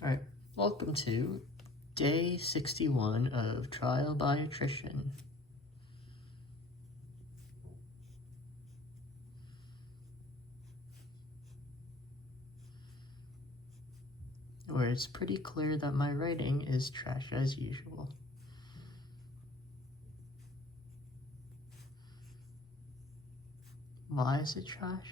Alright, welcome to day 61 of Trial by Attrition. Where it's pretty clear that my writing is trash as usual. Why is it trash?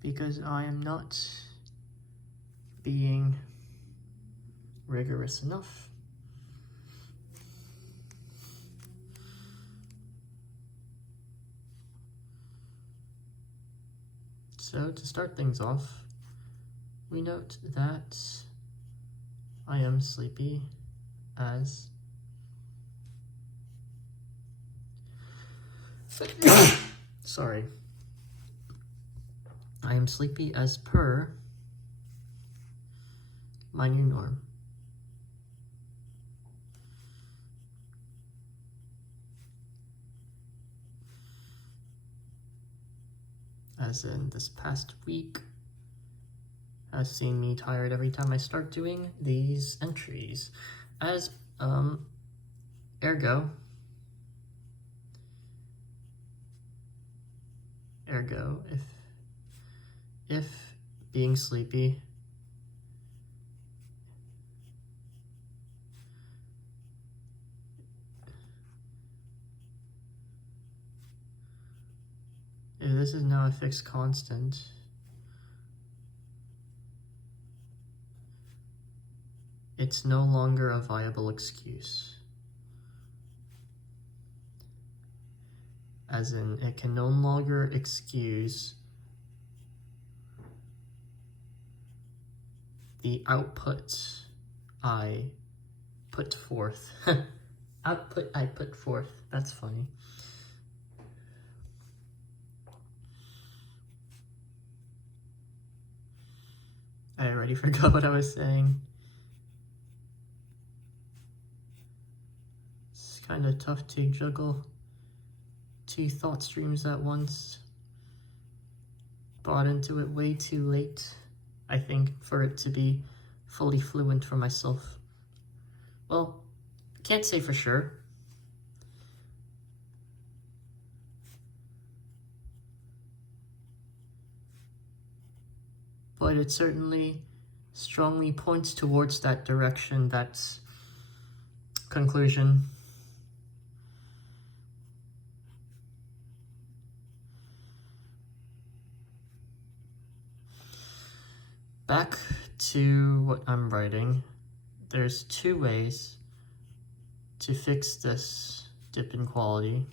Because I am not being rigorous enough. So to start things off, we note that I am sleepy as sorry. I am sleepy as per my new norm. As in, this past week has seen me tired every time I start doing these entries. As, ergo, if being sleepy if this is now a fixed constant, it's no longer a viable excuse. As in, it can no longer excuse the output I put forth. Output I put forth. That's funny. I already forgot what I was saying. It's kind of tough to juggle two thought streams at once. Bought into it way too late, I think, for it to be fully fluent for myself. Well, can't say for sure. But it certainly strongly points towards that direction, that conclusion. Back to what I'm writing. There's two ways to fix this dip in quality.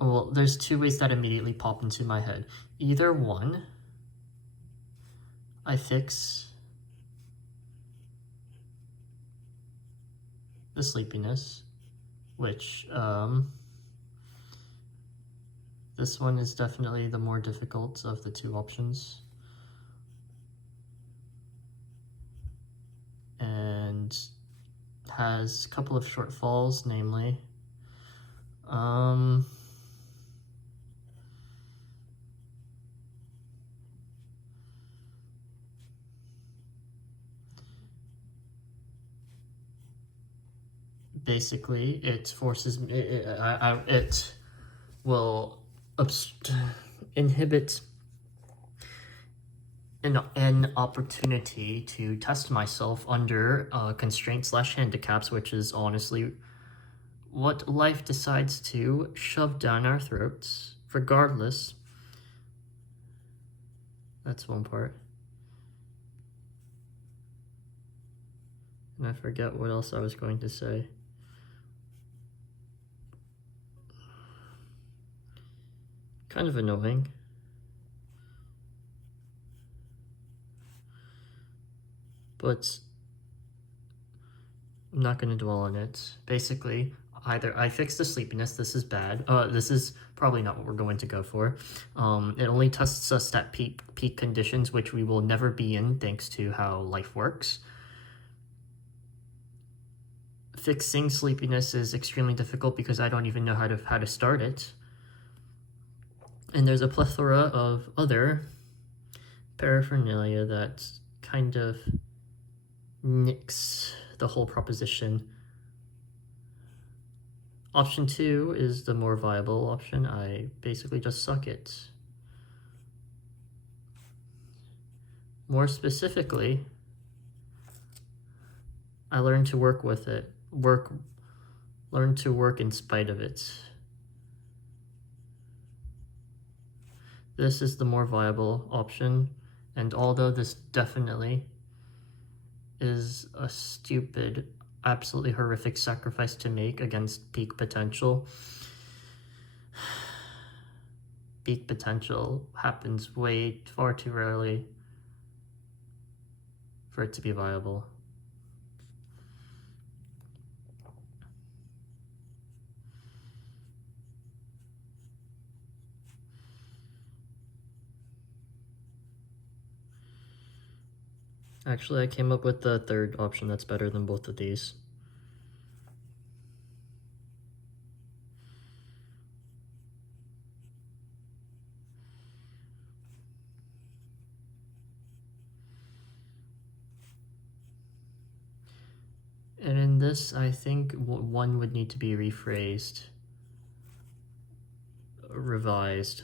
Well, there's two ways that immediately pop into my head. Either one, I fix the sleepiness, which, this one is definitely the more difficult of the two options. And has a couple of shortfalls, namely, basically, it forces me, it will inhibit an opportunity to test myself under constraints / handicaps, which is honestly what life decides to shove down our throats, regardless. That's one part. And I forget what else I was going to say. Kind of annoying. But I'm not going to dwell on it. Basically, either I fix the sleepiness, this is bad. This is probably not what we're going to go for. It only tests us at peak conditions, which we will never be in thanks to how life works. Fixing sleepiness is extremely difficult because I don't even know how to start it. And there's a plethora of other paraphernalia that kind of nicks the whole proposition. Option 2 is the more viable option. I basically just suck it. More specifically, I learned to work with it. Learn to work in spite of it. This is the more viable option, and although this definitely is a stupid, absolutely horrific sacrifice to make against peak potential, peak potential happens far too rarely for it to be viable. Actually, I came up with the third option that's better than both of these. And in this, I think one would need to be rephrased, revised.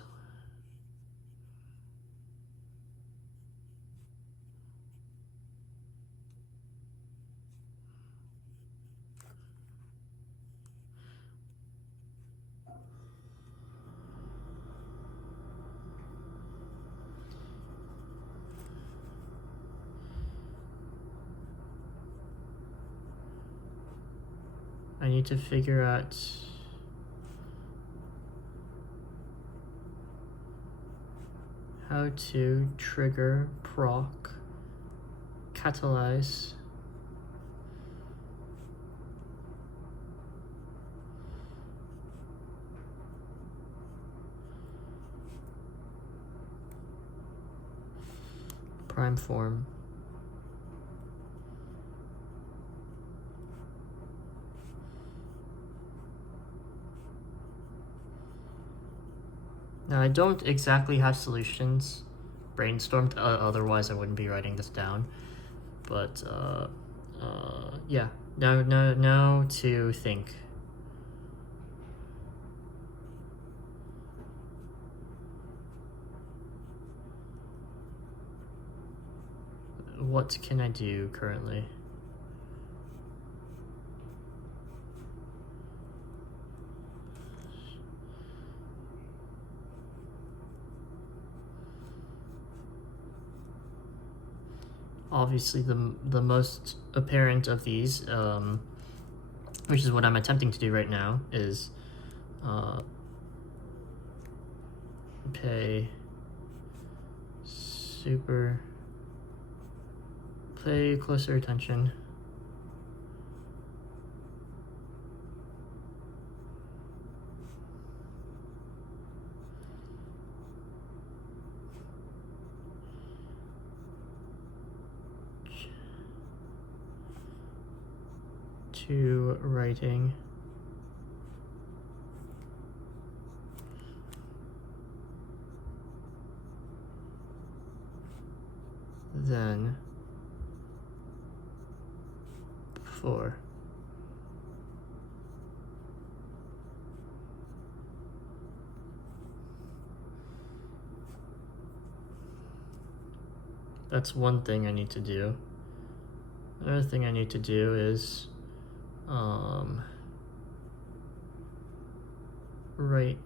I need to figure out how to trigger, proc, catalyze prime form. Now, I don't exactly have solutions brainstormed, otherwise I wouldn't be writing this down. But, yeah, now to think. What can I do currently? Obviously, the most apparent of these, which is what I'm attempting to do right now, is pay closer attention to writing. Then 4. That's one thing I need to do. Another thing I need to do is write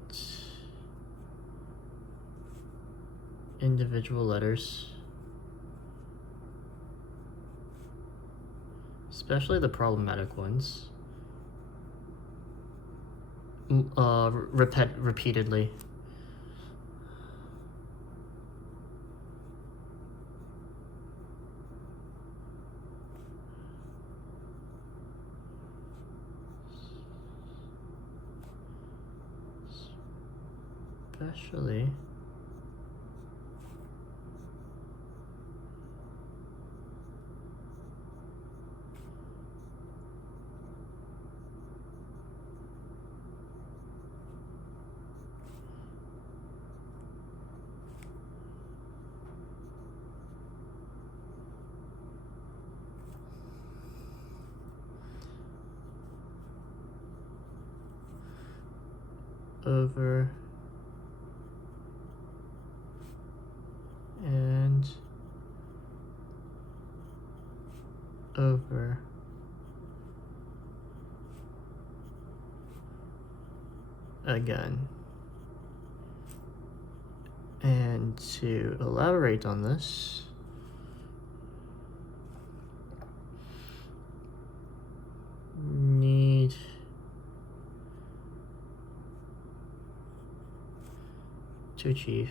individual letters, especially the problematic ones, repeatedly. Especially over and over again. And to elaborate on this, need to achieve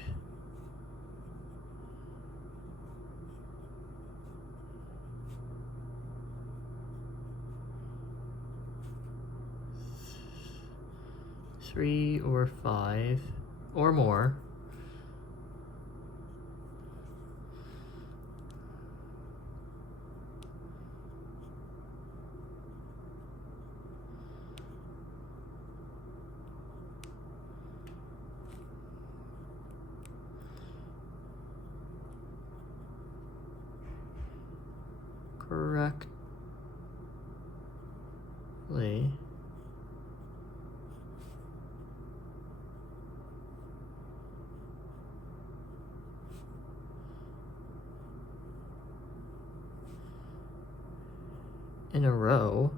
three or five or more correctly in a row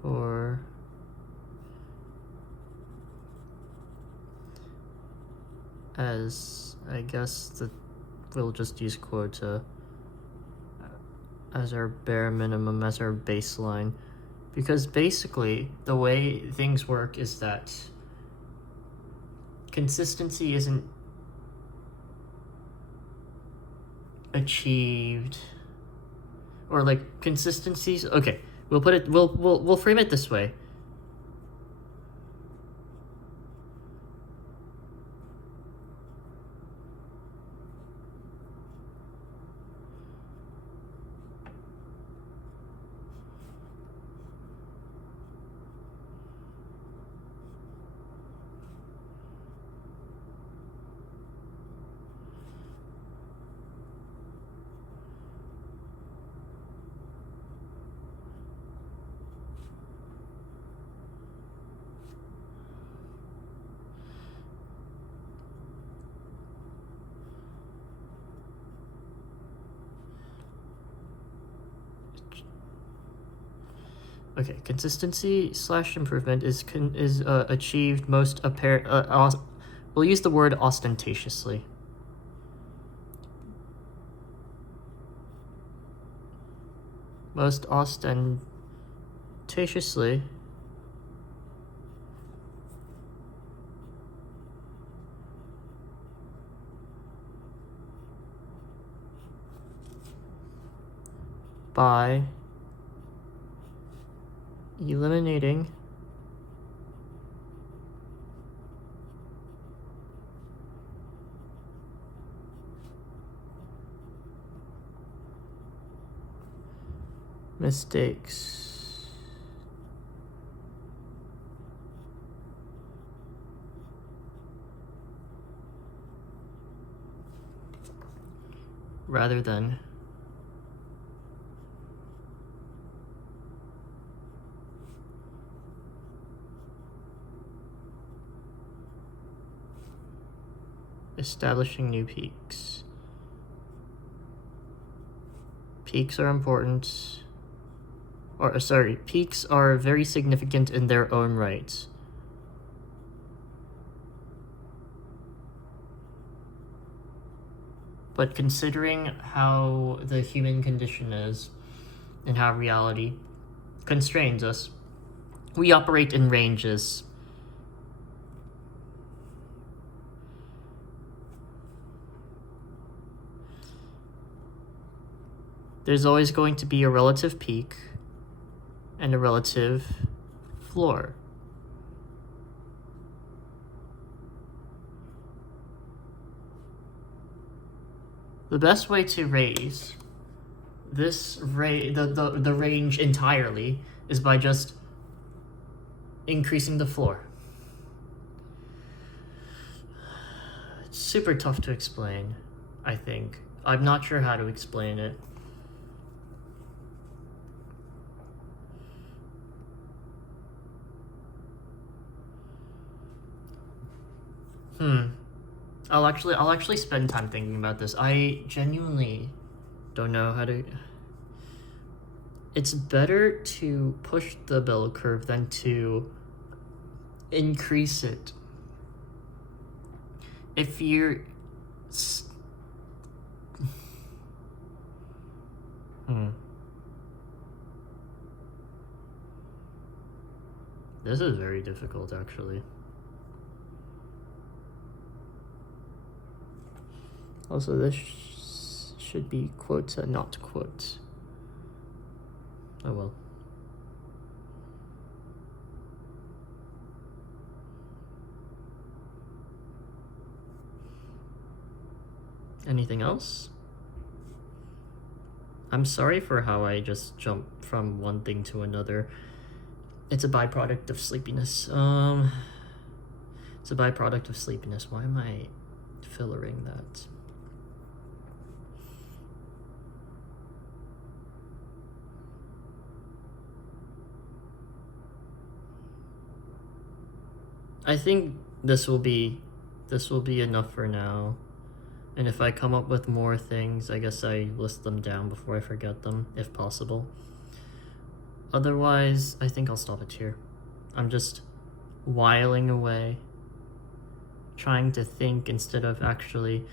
for as I guess that we'll just use quota as our bare minimum, as our baseline, because basically the way things work is that consistency isn't achieved, or like consistencies. Okay, we'll put it. We'll frame it this way. Okay, consistency / improvement is achieved most apparent. We'll use the word ostentatiously. Most ostentatiously by eliminating mistakes. Rather than establishing new peaks. Peaks are important, or sorry, peaks are very significant in their own right. But considering how the human condition is and how reality constrains us, we operate in ranges. There's always going to be a relative peak and a relative floor. The best way to raise this the range entirely is by just increasing the floor. It's super tough to explain. I think. I'm not sure how to explain it. I'll actually spend time thinking about this. I genuinely don't know how to. It's better to push the bell curve than to increase it. If you're This is very difficult, actually. Also, this should be quotes and not quotes. Oh well. Anything else? I'm sorry for how I just jumped from one thing to another. It's a byproduct of sleepiness. It's a byproduct of sleepiness. Why am I fillering that? I think this will be enough for now. And if I come up with more things, I guess I list them down before I forget them, if possible. Otherwise, I think I'll stop it here. I'm just whiling away, trying to think instead of actually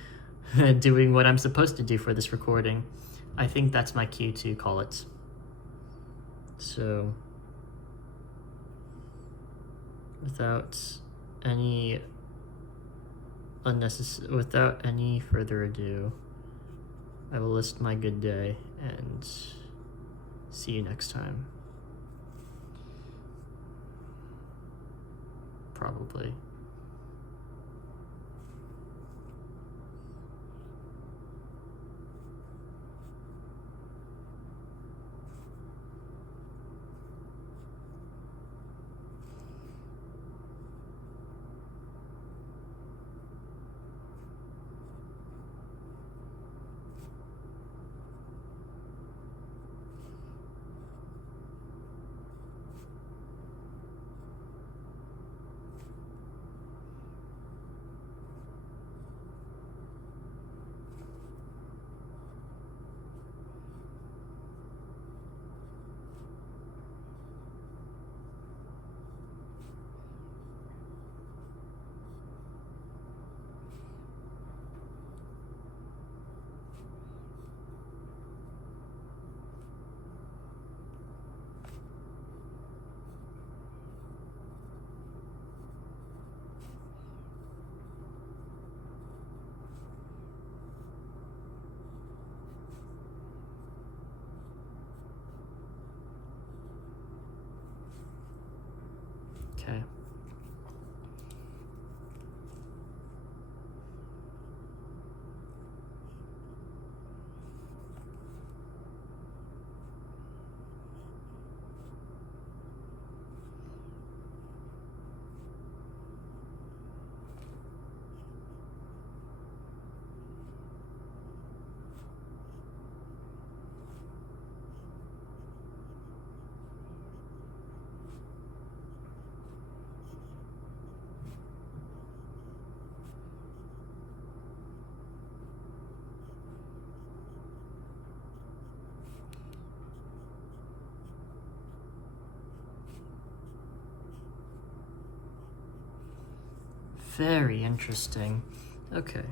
doing what I'm supposed to do for this recording. I think that's my cue to call it. So, without any further ado, I will list my good day and see you next time. Probably. Okay. Very interesting. Okay.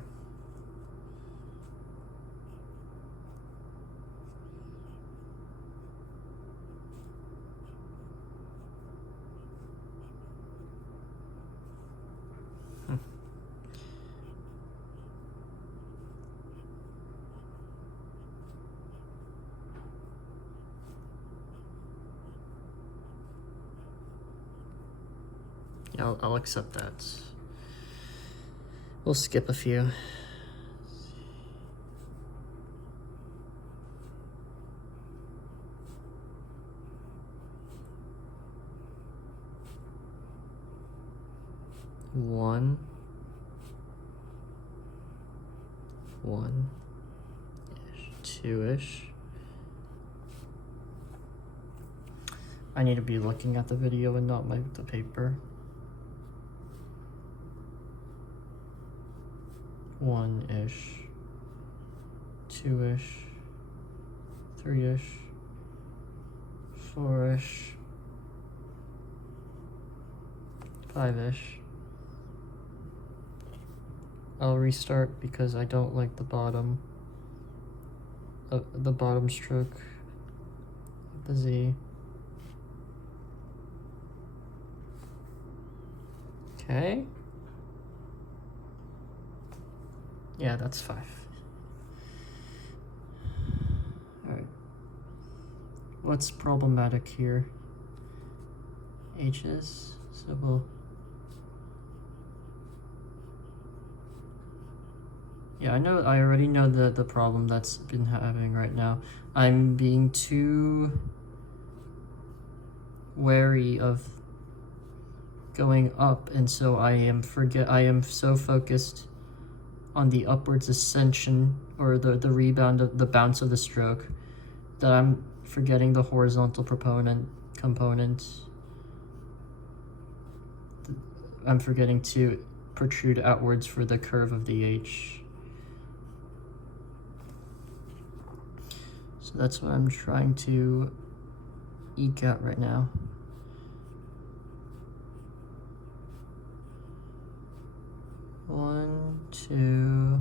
Yeah, I'll accept that. We'll skip a few. 1-ish, 2-ish. I need to be looking at the video and not the paper. 1-ish, 2-ish, 3-ish, 4-ish, 5-ish. I'll restart because I don't like the bottom stroke of the Z. Okay. Yeah, that's 5. Alright. What's problematic here? H's, so we'll... Yeah, I already know the problem that's been happening right now. I'm being too wary of going up, and so I am so focused on the upwards ascension or the rebound of the bounce of the stroke that I'm forgetting the horizontal component. I'm forgetting to protrude outwards for the curve of the H. So that's what I'm trying to eke out right now. One, 2,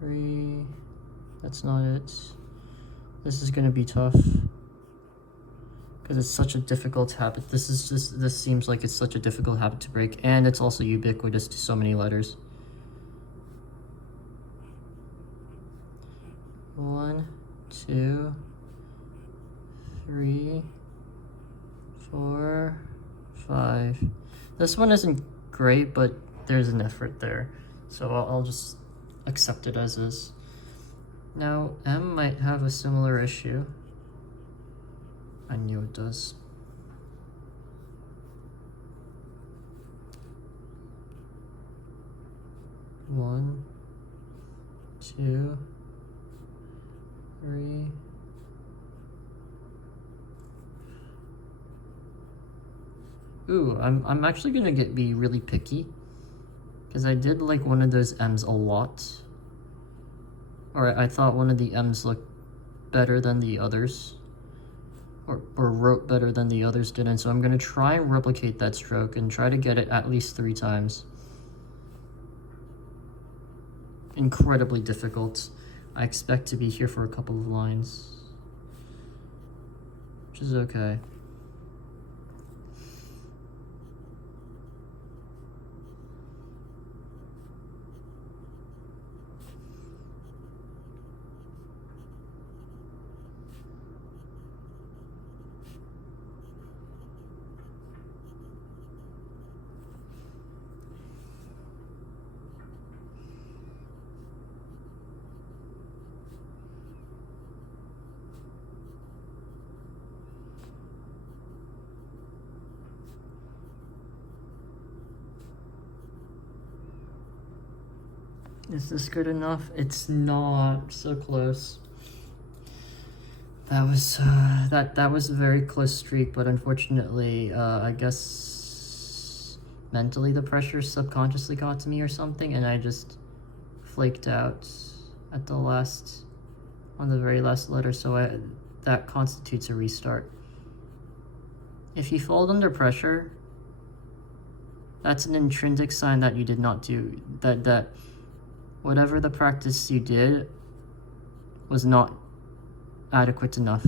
3. That's not it. This is gonna be tough because it's such a difficult habit. This seems like it's such a difficult habit to break, and it's also ubiquitous to so many letters. 1, 2, 3, 4, 5. This one isn't great, but there's an effort there, so I'll just accept it as is. Now, M might have a similar issue. I knew it does. One, 2, 3. Ooh, I'm actually gonna be really picky because I did like one of those M's a lot. Or I thought one of the M's looked better than the others. Or wrote better than the others did, and so I'm gonna try and replicate that stroke and try to get it at least 3 times. Incredibly difficult. I expect to be here for a couple of lines, which is okay. Is this good enough? It's not. So close. That was that was a very close streak, but unfortunately, I guess mentally the pressure subconsciously got to me or something, and I just flaked out at the last, on the very last letter. So that constitutes a restart. If you fold under pressure, that's an intrinsic sign that you did not do that. Whatever the practice you did was not adequate enough.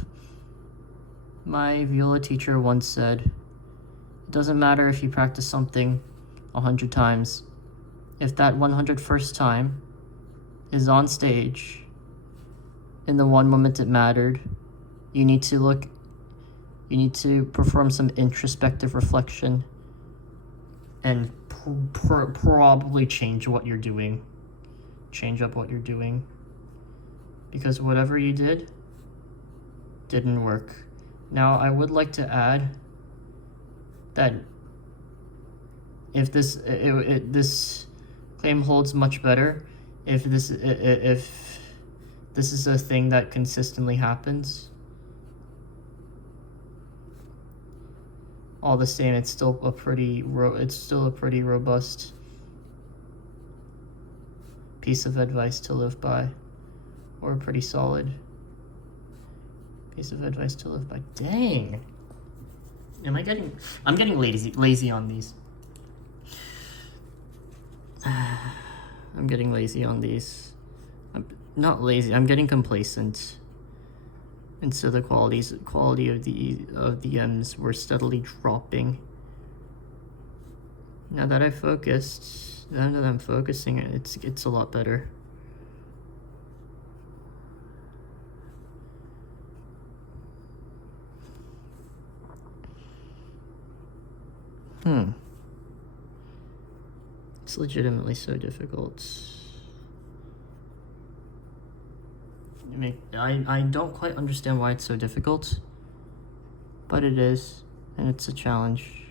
My viola teacher once said, it doesn't matter if you practice something 100 times. If that 101st time is on stage, in the one moment it mattered, you need to perform some introspective reflection and probably change what you're doing. Change up what you're doing, because whatever you did didn't work. Now, I would like to add that if this claim holds much better if this is a thing that consistently happens. All the same, it's still a pretty robust piece of advice to live by, or a pretty solid piece of advice to live by. Dang. I'm getting lazy on these. I'm getting lazy on these. I'm not lazy, I'm getting complacent. And so the quality of the M's were steadily dropping. Now that I'm focusing, it's a lot better. It's legitimately so difficult. I don't quite understand why it's so difficult, but it is, and it's a challenge.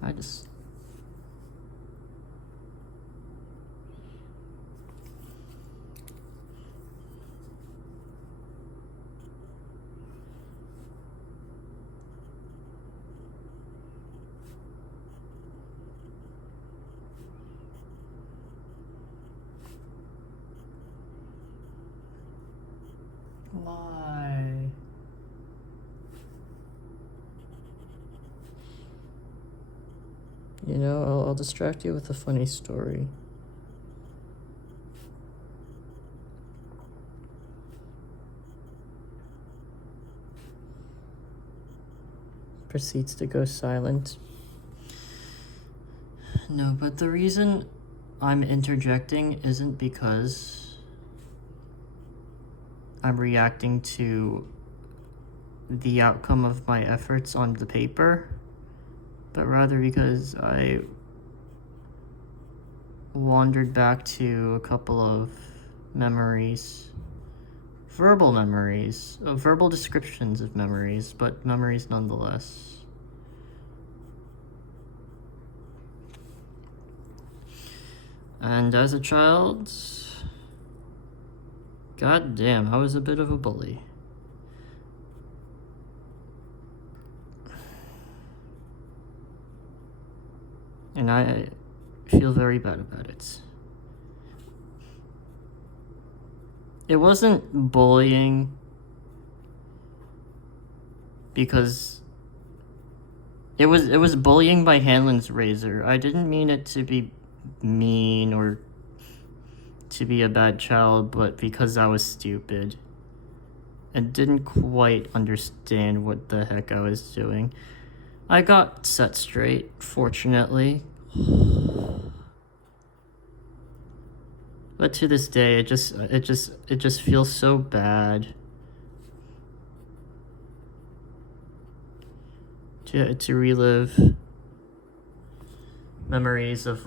I just... Why? You know, I'll distract you with a funny story. Proceeds to go silent. No, but the reason I'm interjecting isn't because I'm reacting to the outcome of my efforts on the paper, but rather because I wandered back to a couple of memories, verbal descriptions of memories, but memories nonetheless. And as a child, god damn, I was a bit of a bully. And I feel very bad about it. It wasn't bullying because it was bullying by Hanlon's razor. I didn't mean it to be mean or to be a bad child, but because I was stupid and didn't quite understand what the heck I was doing. I got set straight, fortunately. But to this day, it just feels so bad to relive memories of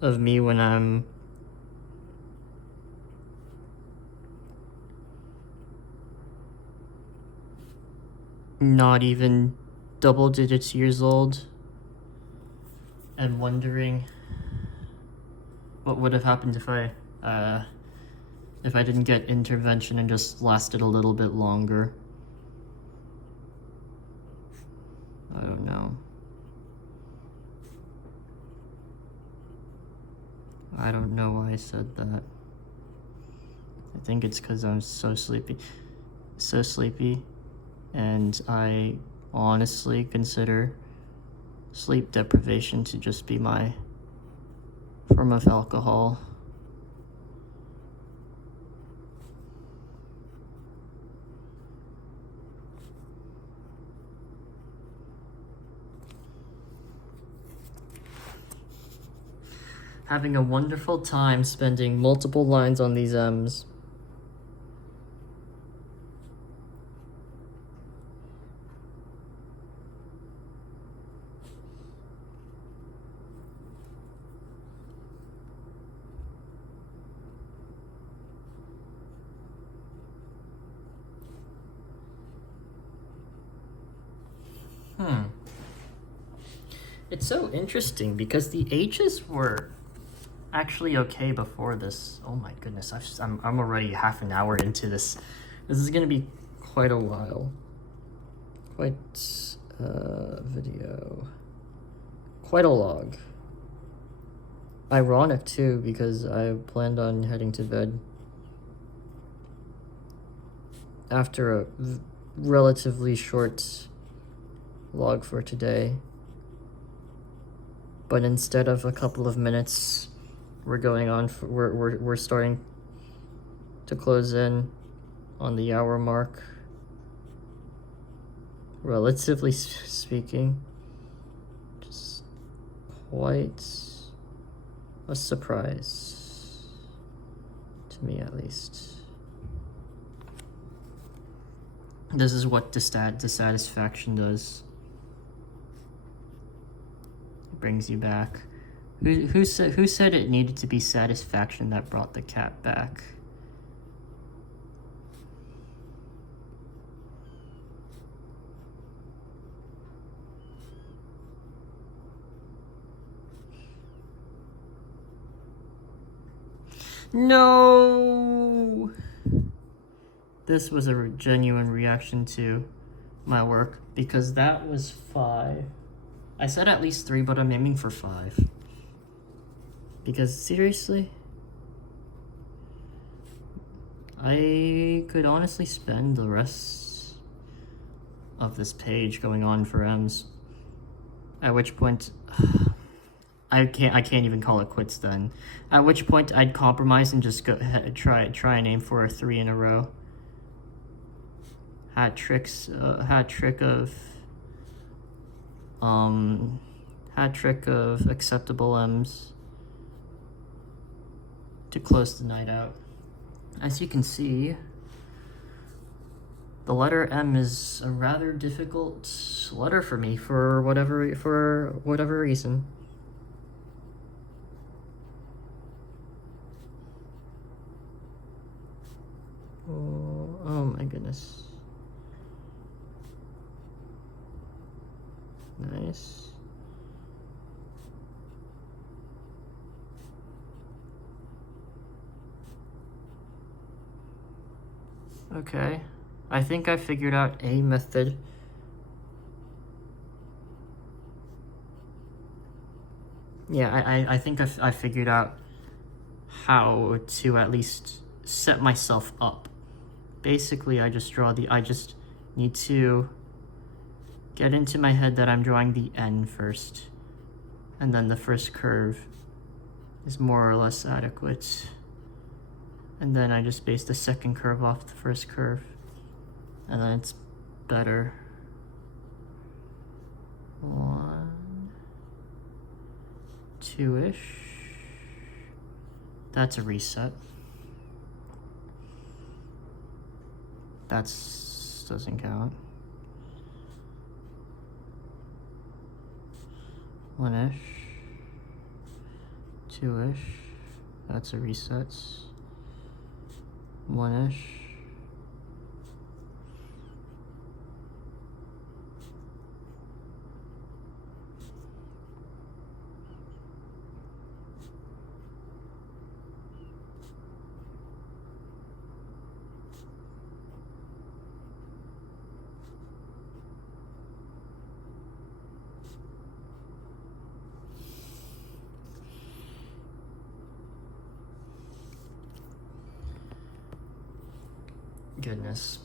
of me when I'm not even double digits years old, and wondering what would have happened if I didn't get intervention and just lasted a little bit longer. I don't know. I don't know why I said that. I think it's because I'm so sleepy. And I honestly consider sleep deprivation to just be my form of alcohol. Having a wonderful time spending multiple lines on these M's. It's so interesting because the H's were actually okay before this. Oh my goodness, I'm already half an hour into this. This is gonna be quite a while. Quite video. Quite a log. Ironic too, because I planned on heading to bed after a relatively short log for today. But instead of a couple of minutes, we're going on. We're starting to close in on the hour mark. Relatively speaking, just quite a surprise to me, at least. This is what dissatisfaction does. It brings you back. Who said it needed to be satisfaction that brought the cat back? No! This was a genuine reaction to my work, because that was 5. I said at least 3, but I'm aiming for 5. Because seriously, I could honestly spend the rest of this page going on for M's. At which point, I can't even call it quits then. At which point I'd compromise and just go try and aim for a 3 in a row. Hat trick of acceptable M's to close the night out. As you can see, the letter M is a rather difficult letter for me for whatever reason. Oh my goodness. Nice. Okay. I think I figured out a method. Yeah, I think I figured out how to at least set myself up. Basically, I just need to get into my head that I'm drawing the N first, and then the first curve is more or less adequate. And then I just base the second curve off the first curve, and then it's better. 1, 2-ish. That's a reset. Doesn't count. 1-ish. 2-ish. That's a reset. 1-ish. Goodness.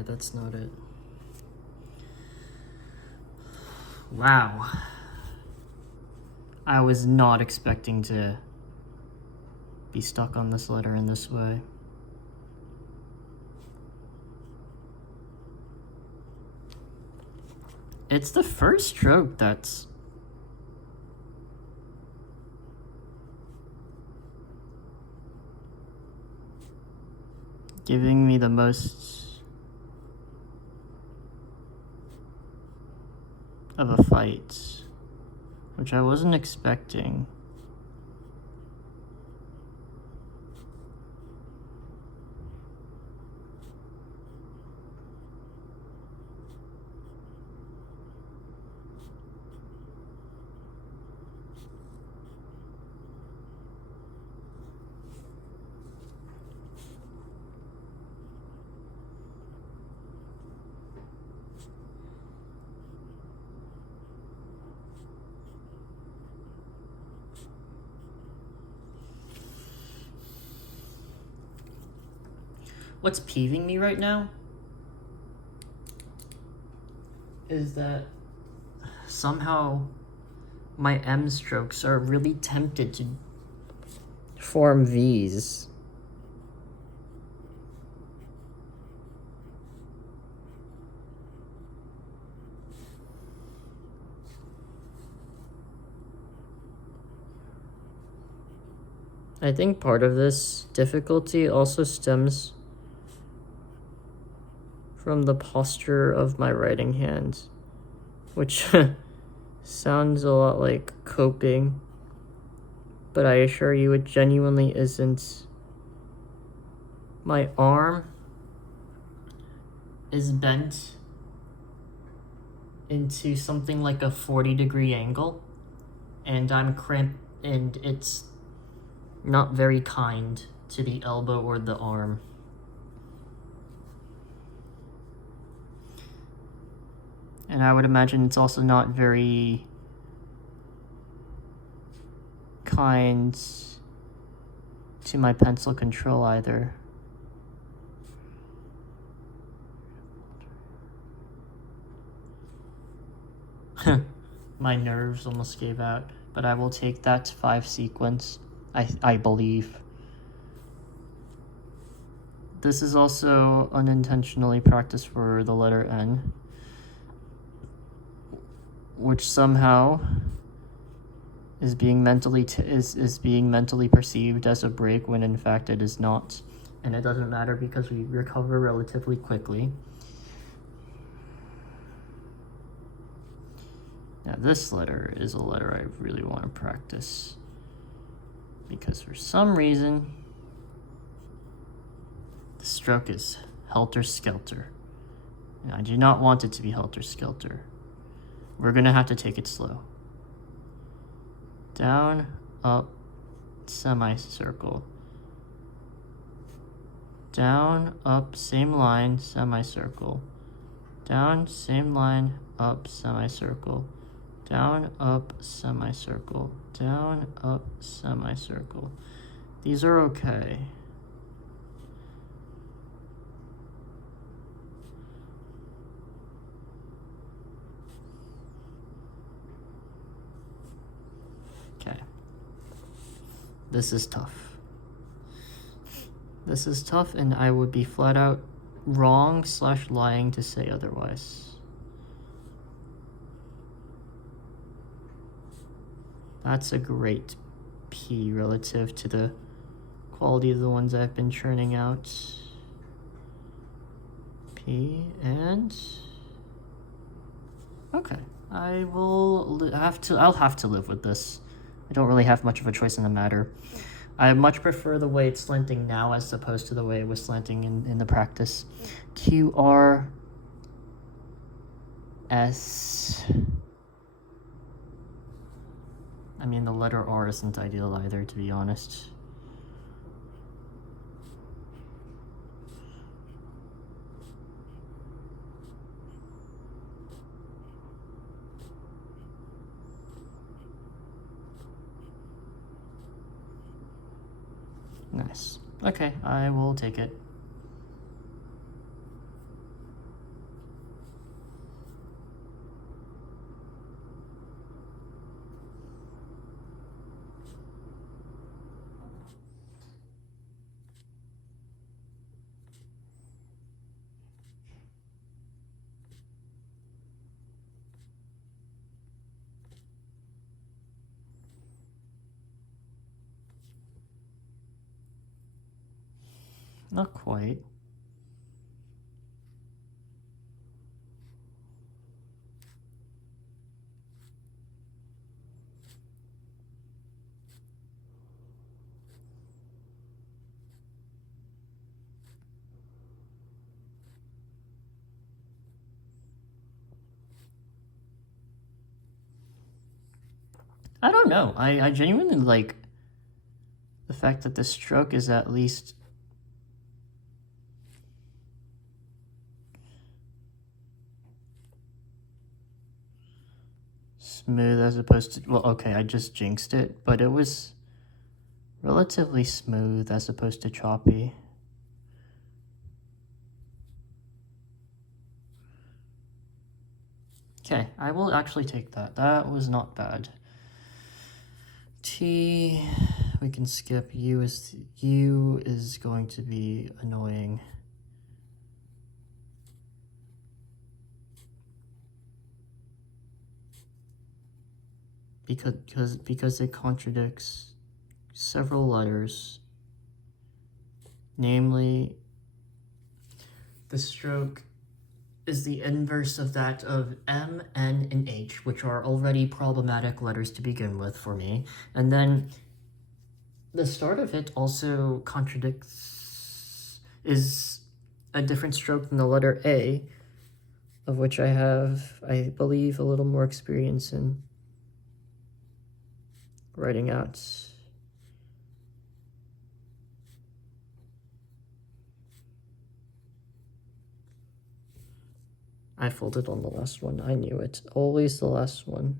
Yeah, that's not it. Wow. I was not expecting to be stuck on this letter in this way. It's the first stroke that's giving me the most of a fight, which I wasn't expecting. What's peeving me right now is that somehow my M strokes are really tempted to form V's. I think part of this difficulty also stems from the posture of my writing hand, which sounds a lot like coping, but I assure you it genuinely isn't. My arm is bent into something like a 40-degree angle, and I'm cramped, and it's not very kind to the elbow or the arm. And I would imagine it's also not very kind to my pencil control either. My nerves almost gave out, but I will take that 5 sequence, I believe. This is also unintentionally practiced for the letter N, which somehow is being mentally perceived as a break when in fact it is not, and it doesn't matter because we recover relatively quickly. Now this letter is a letter I really want to practice because for some reason the stroke is helter-skelter, and I do not want it to be helter-skelter. We're gonna have to take it slow. Down, up, semicircle. Down, up, same line, semicircle. Down, same line, up, semicircle. Down, up, semicircle. Down, up, semicircle. These are okay. This is tough. This is tough, and I would be flat out wrong / lying to say otherwise. That's a great P relative to the quality of the ones I've been churning out. P and okay. I'll have to live with this. I don't really have much of a choice in the matter. I much prefer the way it's slanting now as opposed to the way it was slanting in the practice. Q, R, S. I mean, the letter R isn't ideal either, to be honest. Nice. Okay, I will take it. Not quite. I don't know. I genuinely like the fact that the stroke is at least smooth as opposed to, well, okay, I just jinxed it, but it was relatively smooth as opposed to choppy. Okay, I will actually take that. That was not bad. T, we can skip. U is going to be annoying. Because it contradicts several letters. Namely, the stroke is the inverse of that of M, N, and H, which are already problematic letters to begin with for me. And then the start of it also is a different stroke than the letter A, of which I have, I believe, a little more experience in writing out. I folded on the last one. I knew it. Always the last one.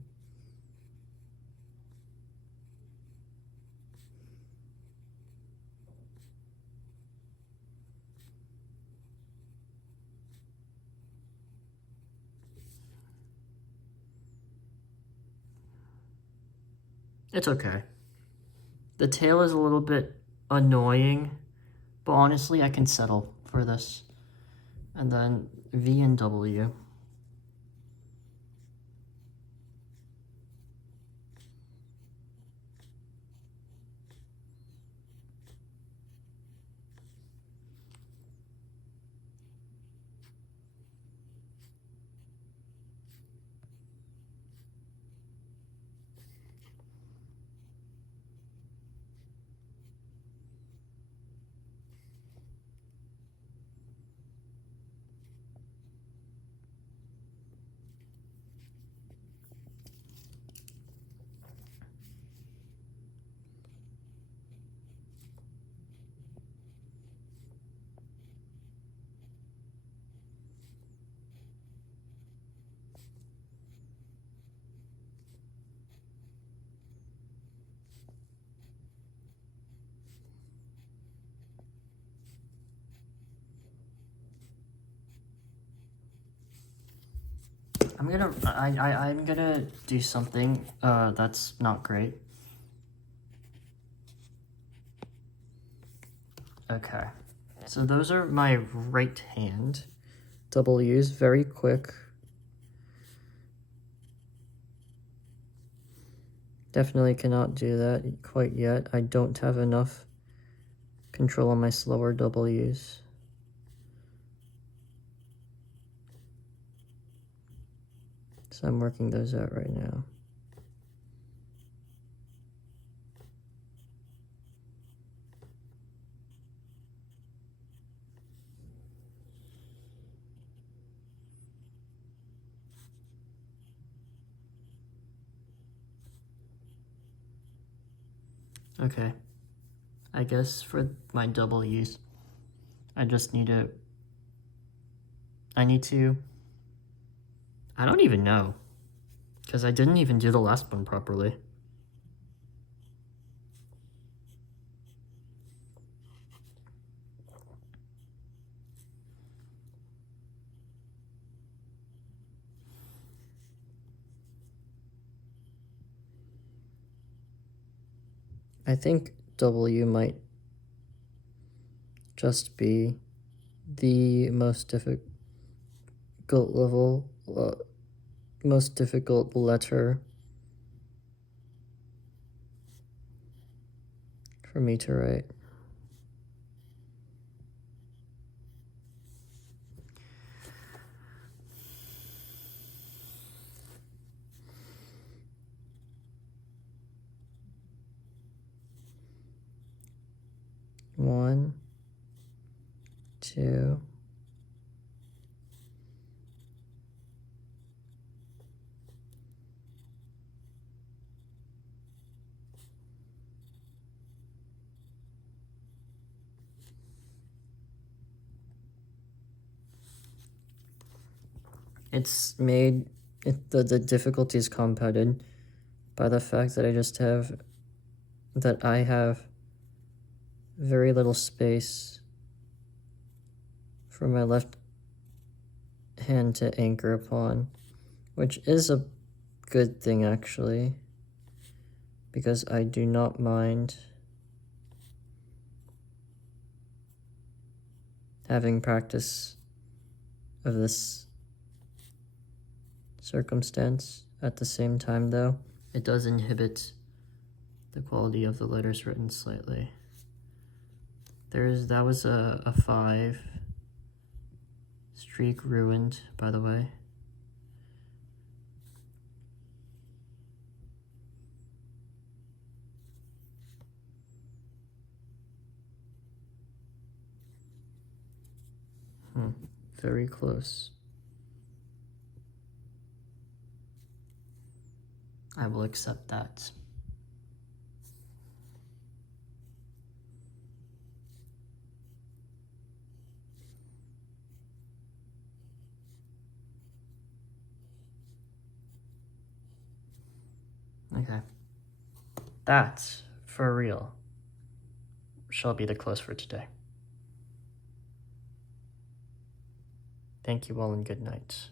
It's okay. The tail is a little bit annoying, but honestly, I can settle for this. And then V and W. I'm gonna do something that's not great. Okay, so those are my right hand W's, very quick. Definitely cannot do that quite yet. I don't have enough control on my slower W's. So I'm working those out right now. Okay, I guess for my W's, I need to, I don't even know, because I didn't even do the last one properly. I think W might just be the most difficult most difficult letter for me to write. 1, 2, it's made the difficulty is compounded by the fact that I have very little space for my left hand to anchor upon, which is a good thing actually, because I do not mind having practice of this circumstance. At the same time though, it does inhibit the quality of the letters written slightly. That was a 5. Streak ruined, by the way. Very close. I will accept that. Okay. That, for real, shall be the close for today. Thank you all and good night.